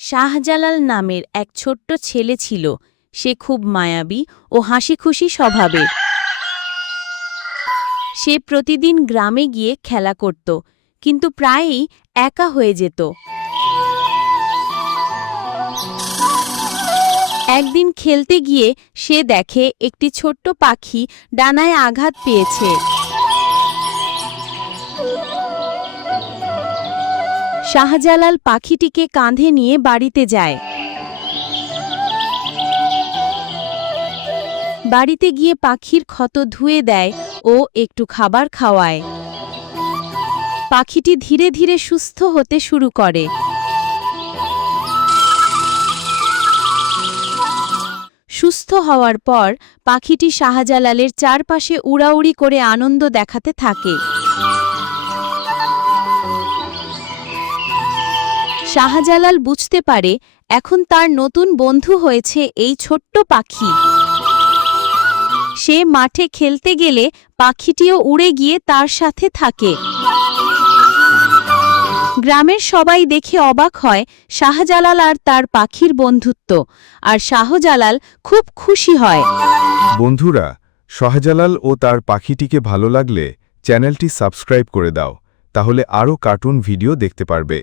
শাহজালাল নামের এক ছোট্ট ছেলে ছিল। সে খুব মায়াবী ও হাসিখুশি স্বভাবের। সে প্রতিদিন গ্রামে গিয়ে খেলা করত, কিন্তু প্রায়ই একা হয়ে যেত। একদিন খেলতে গিয়ে সে দেখে একটি ছোট্ট পাখি ডানায় আঘাত পেয়েছে। শাহজালাল পাখিটিকে কাঁধে নিয়ে বাড়িতে যায়। বাড়িতে গিয়ে পাখির ক্ষত ধুয়ে দেয় ও একটু খাবার খাওয়ায়। পাখিটি ধীরে ধীরে সুস্থ হতে শুরু করে। সুস্থ হওয়ার পর পাখিটি শাহজালালের চারপাশে উড়াউড়ি করে আনন্দ দেখাতে থাকে। শাহজালাল বুঝতে পারে এখন তার নতুন বন্ধু হয়েছে এই ছোট্ট পাখি। সে মাঠে খেলতে গেলে পাখিটিও উড়ে গিয়ে তার সাথে থাকে। গ্রামের সবাই দেখে অবাক হয় শাহজালাল আর তার পাখির বন্ধুত্ব, আর শাহজালাল খুব খুশি হয়। বন্ধুরা, শাহজালাল ও তার পাখিটিকে ভালো লাগলে চ্যানেলটি সাবস্ক্রাইব করে দাও, তাহলে আরও কার্টুন ভিডিও দেখতে পারবে।